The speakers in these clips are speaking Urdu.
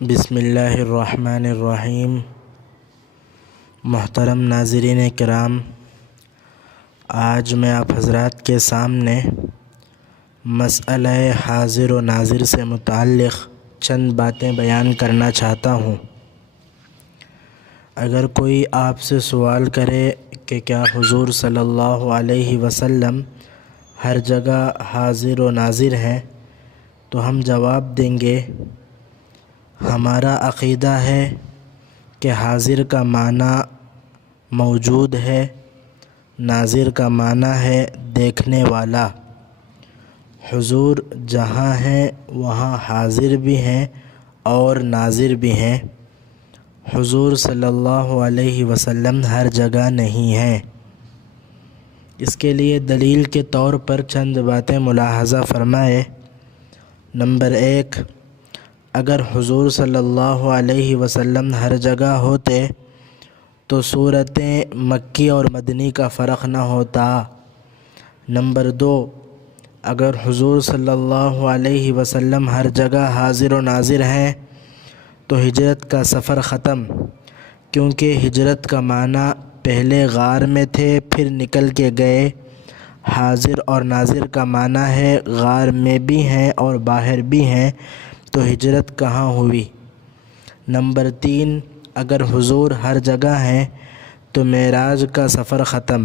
بسم اللہ الرحمن الرحیم۔ محترم ناظرین کرام، آج میں آپ حضرات کے سامنے مسئلہ حاضر و ناظر سے متعلق چند باتیں بیان کرنا چاہتا ہوں۔ اگر کوئی آپ سے سوال کرے کہ کیا حضور صلی اللہ علیہ وسلم ہر جگہ حاضر و ناظر ہیں، تو ہم جواب دیں گے ہمارا عقیدہ ہے کہ حاضر کا معنی موجود ہے، ناظر کا معنی ہے دیکھنے والا۔ حضور جہاں ہیں وہاں حاضر بھی ہیں اور ناظر بھی ہیں۔ حضور صلی اللہ علیہ وسلم ہر جگہ نہیں ہیں۔ اس کے لیے دلیل کے طور پر چند باتیں ملاحظہ فرمائے۔ نمبر 1، اگر حضور صلی اللہ علیہ وسلم ہر جگہ ہوتے تو صورتیں مکی اور مدنی کا فرق نہ ہوتا۔ نمبر 2، اگر حضور صلی اللہ علیہ وسلم ہر جگہ حاضر و ناظر ہیں تو ہجرت کا سفر ختم، کیونکہ ہجرت کا معنی پہلے غار میں تھے پھر نکل کے گئے۔ حاضر اور ناظر کا معنی ہے غار میں بھی ہیں اور باہر بھی ہیں، تو ہجرت کہاں ہوئی؟ نمبر 3، اگر حضور ہر جگہ ہیں تو معراج کا سفر ختم،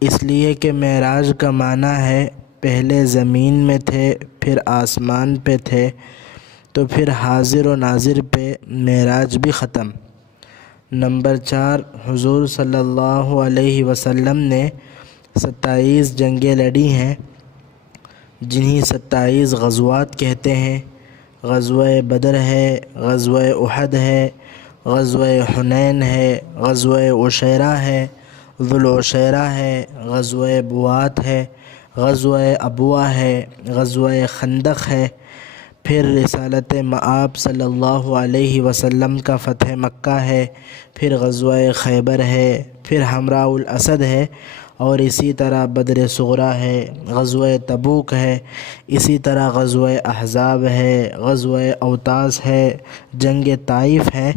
اس لیے کہ معراج کا معنی ہے پہلے زمین میں تھے پھر آسمان پہ تھے، تو پھر حاضر و ناظر پہ معراج بھی ختم۔ نمبر 4، حضور صلی اللہ علیہ وسلم نے 27 جنگیں لڑی ہیں، جنہیں 27 غزوات کہتے ہیں۔ غزوہ بدر ہے، غزوہ احد ہے، غزوہ حنین ہے، غزوہ عشیرہ ہے، ذو العشیرہ ہے، غزوہ بوات ہے، غزوہ ابواء ہے، غزوہ خندق ہے، پھر رسالت مآب صلی اللہ علیہ وسلم کا فتح مکہ ہے، پھر غزوہ خیبر ہے، پھر حمراء الاسد ہے، اور اسی طرح بدر صغریٰ ہے، غزوہ تبوک ہے، اسی طرح غزوہ احزاب ہے، غزوہ اوطاس ہے، جنگ طائف ہے۔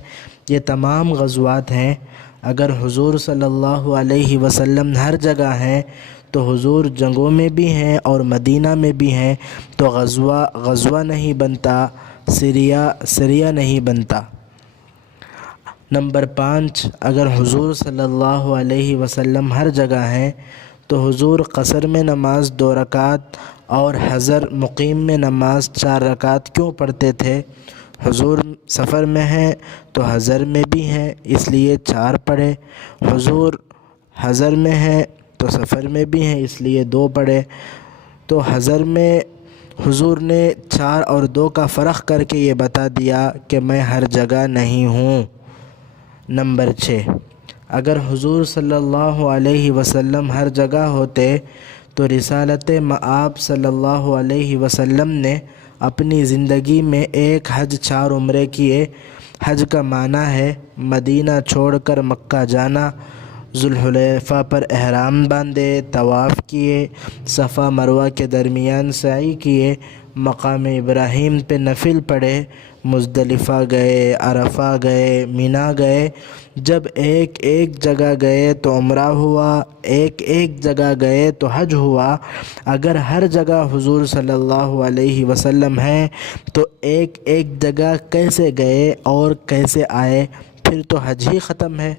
یہ تمام غزوات ہیں۔ اگر حضور صلی اللہ علیہ وسلم ہر جگہ ہیں تو حضور جنگوں میں بھی ہیں اور مدینہ میں بھی ہیں، تو غزوہ نہیں بنتا، سریہ نہیں بنتا۔ نمبر 5، اگر حضور صلی اللہ علیہ وسلم ہر جگہ ہیں تو حضور قصر میں نماز 2 رکعت اور حضر مقیم میں نماز 4 رکعت کیوں پڑھتے تھے؟ حضور سفر میں ہیں تو حضر میں بھی ہیں، اس لیے 4 پڑھے۔ حضور حضر میں ہیں تو سفر میں بھی ہیں، اس لیے 2 پڑھے۔ تو حضر میں حضور نے 4 اور 2 کا فرق کر کے یہ بتا دیا کہ میں ہر جگہ نہیں ہوں۔ نمبر 6، اگر حضور صلی اللہ علیہ وسلم ہر جگہ ہوتے تو رسالت مآب صلی اللہ علیہ وسلم نے اپنی زندگی میں 1 حج 4 عمرے کیے۔ حج کا معنی ہے مدینہ چھوڑ کر مکہ جانا، ذوالحلیفہ پر احرام باندھے، طواف کیے، صفا مروہ کے درمیان سعی کیے، مقام ابراہیم پہ نفل پڑھے، مزدلفہ گئے، عرفہ گئے، منی گئے۔ جب ایک جگہ گئے تو عمرہ ہوا، ایک جگہ گئے تو حج ہوا۔ اگر ہر جگہ حضور صلی اللہ علیہ وسلم ہیں تو ایک جگہ کیسے گئے اور کیسے آئے؟ پھر تو حج ہی ختم ہے۔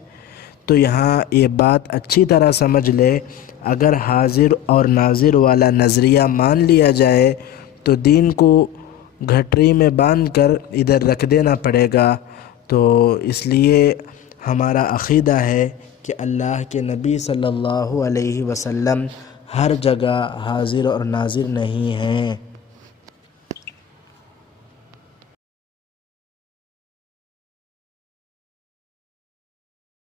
تو یہاں یہ بات اچھی طرح سمجھ لے، اگر حاضر اور ناظر والا نظریہ مان لیا جائے تو دین کو گھٹری میں باندھ کر ادھر رکھ دینا پڑے گا۔ تو اس لیے ہمارا عقیدہ ہے کہ اللہ کے نبی صلی اللہ علیہ وسلم ہر جگہ حاضر اور ناظر نہیں ہیں۔